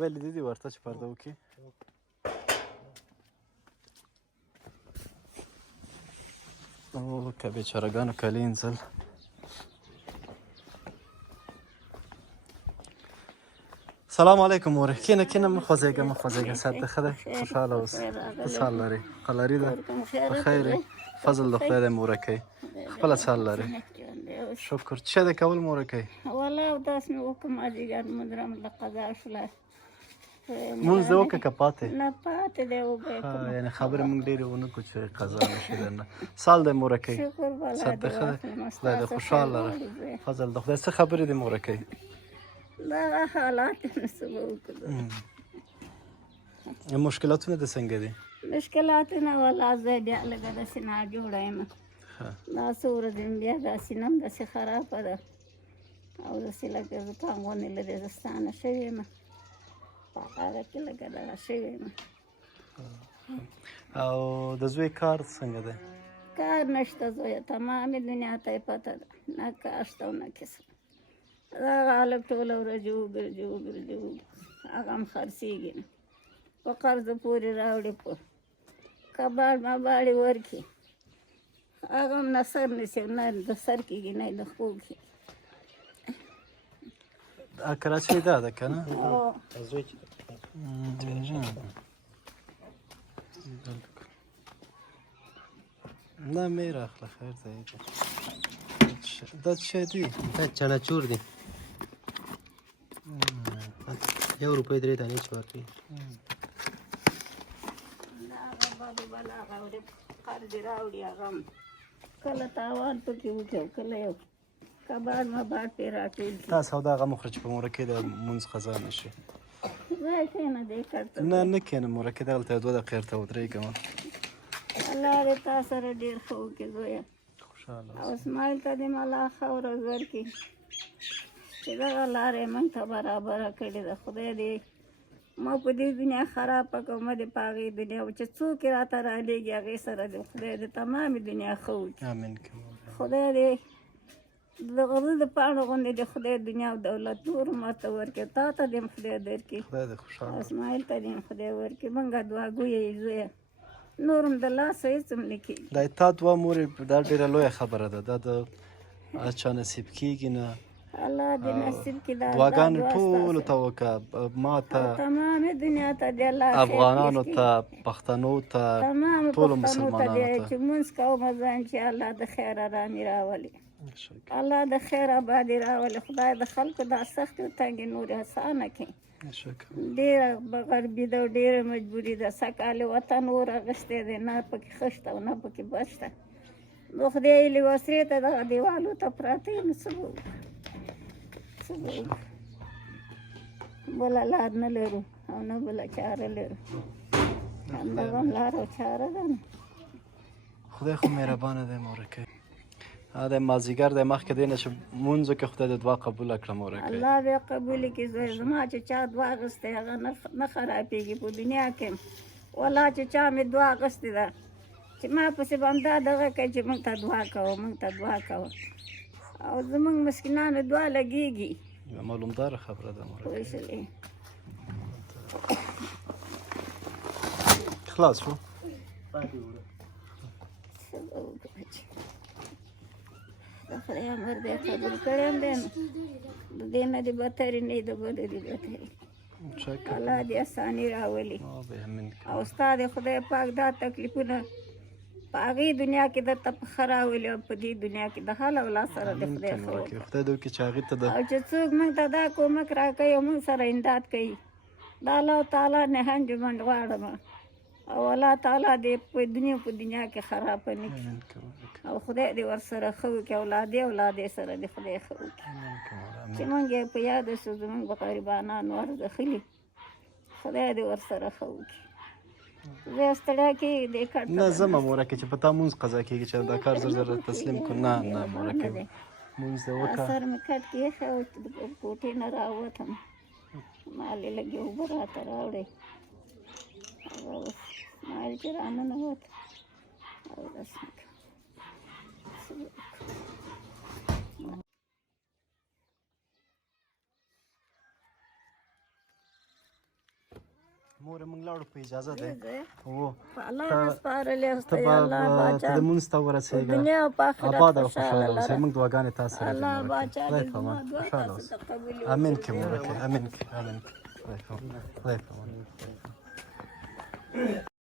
ولې دې ورته چې پرده وکړي. او که بیچارهګانو کالي اینځل. سلام علیکم مورې. کینه کینه مه خوځېږه مه خوځېږه. صحت دې ښه دی؟ خوشحاله اوسه. څه حال لرې؟ قلاري ده؟ په خیر یې؟ فضل د خدای دی مورکۍ. خپله څه حال لرې؟ شکر. څه شی دی کول مورکۍ؟ والله اوداس مې وکړ مازدیګر مدرم له قضا شوله. مونځ دې وکړه که پاتې؟ نه پاتې دی اوبه یې کړم. یعنې خبرې مونږ ډېرې ونه کړو چې قضا نه شي درنه. سال دی مورکۍ؟ شکر بلا صحت دې ښه دی؟ خدای دې خوشحال لره. فضل د خدای څه خبرې دي مورکۍ؟ دغه حالات نه څه به وکړو. مشکلاتونه دې څنګه دي؟ مشکلاتونه والله زه بیا لږه داسې ناجوړه یم. دا څو ورځې مې بیا دا سینه هم داسې خرابه ده او داسې لکه زکام غوندې لرې زه ستانه شوې یم. په هغه کې لږه دغه شوې یم. او د زوی کار څنګه دی؟ کار نشته زویه. تمامې دنیا ته یې پته ده. نه کار شته او نه کسب. دغه هلک ټوله ورځ وګرځي وګرځي هغه هم خرڅېږي نه. په قرض پورې راوړي په کباړ مباړې ورکړي هغه هم نه سر نیسي نه د سر کېږي نه د خو کېږي. کراچۍ دا ده که نه؟ نه مې راخله خیر ځای دی. دا څه شی دی؟ دا چناچور دی. 1 روپۍ 3 دانې چې ورکوي. هغه بدو بلا هغه قرض یې راوړي هغه هم کله تاوان پکې وکړي او کله یو کباړ مباړ پرې راټول کړي. دا سودا هغه مخره چې په مورکۍ د مونځ قضا نه شي. ځای کښېنه دې کړ ته. نه نه کښېنم مورکۍ دغلته 2 دقیقې ورته ودرېږم. الله دې تا سره ډېر ښه وکړي زویه. خوشحاله او اسماعیل ته دې الله ښه ورځ ورکړي چې دغه لاره یې موږ ته برابره کړې ده. خدای دې ما په دې دنیا خرابه کړه ما دې په هغې دنیا چې څوک یې راته رالېږي هغې سره دې خدای دې تمامې دنیا ښه وکړي. امین. خدای دې د غره د پاڼو غوندې د خدای دنیا او دولت نور ماته ورکړي. تا ته دې خدای درکړي. خدای دې خوشحاله. اسماعیل ته دې خدای ورکړي. موږ دعاګویه یې زویه. نور هم د لاسه هېڅ هم نه کېږي. دا تا دوه مورې دا ډېره لویه خبره ده. دا د چا نصیب کېږي نه. الله دې نصیب کړي. دا دعاګانې ټولو ته وکړه. ما ته تمامې دنیا ته دې الله افغانانو ته پښتنو ته ټولو مسلمانانو ته چې مونځ کوم ځان چې الله د خیر ارامي راولي. الله د خیر آبادي راولي. خدای د خلکو دا سختې او تنګې نورې اسانه کړي. ډېره غربي ده او ډېره مجبوري ده. سږکال وطن اور اخیستی دی. نه پکې ښه شته او نه پکې بد شته. نو خدای یې لوسرې ته دغه دیوالو ته پراته یې نو څه به وکړو څه به وکړو. بله لار نه لرو او نه بله چاره لرو. همدغه هم لار او چاره ده نه. خدای خو مهربانه دی مورکۍ. دا مازدیګر دی مخکې دی نه چې مونځ وکړې خدای دې دعا قبوله کړه مورکۍ. الله دې قبوله کړي زویه. زما چې چا دعا اخیستی هغه نه خرابېږي په دنیا کې. والله چې چا مې دعا اخیستې ده چې ما پسې به همدا دغه کوي چې موږ ته دعا کوه موږ ته دعا کوه او زموږ مسکینانو دعا لګېږي. معلومداره خبره ده مورکۍ. پوه شولې. خلاص شو. څه به وکړو چې د خدای امر دی قبول کړی هم دی نو د دې نه دې بدترې نه د بدو دې بدترې. الله دې اساني راولي او ستا د خدای پاک دا تکلیفونه په هغې دنیا کې درته پخه راولي او په دې دنیا کې د حال او لا سره د خدای ښه وکړي. خدای دې وکړي چې هغې ته او چې څوک موږ ته دا کومک راکوي او موږ سره امداد کوي د الله تعالی نه انجمن غواړم او الله تعالی دې په دنیا کې خرابه نه کړي او خدای دې ورسره ښه وکړي. اولادې سره دې خدای ښه وکړي چې موږ یې په یاد شو زموږ به غریبانان ورځخلي. خدای دې ورسره ښه وکړي. زه ستړیا کېږي دې کټ نه ځمه مورکۍ چې په تا مونځ قضا کېږي چې دا کار زر زر تسلیم کړو. نه نه مورکۍ مونځ دې وکړه. سر مې کټ کېښی او کوټې نه راووتم. مالې لږې اوبه راته راوړې هغه اوس مال چې راننوت اودس مې کړ. څه به وکړو. مور موږ لاړو په اجازه ده زه وو په الله نسپارلې ته خدای الله به باچا ته د مونځ ته په ورسېږه دنیا او په آخرت آباد او خوشحاله خوشحاله اوسئ لره موږ دعاګانې تاسو سره دي الله مورکې. باچا خدای دې په زما امان دعا خوشحاله تاسو اوسئ ته قبول امين وکړي. کې مورکې امين کې امين کې خدای په امان خدای په امان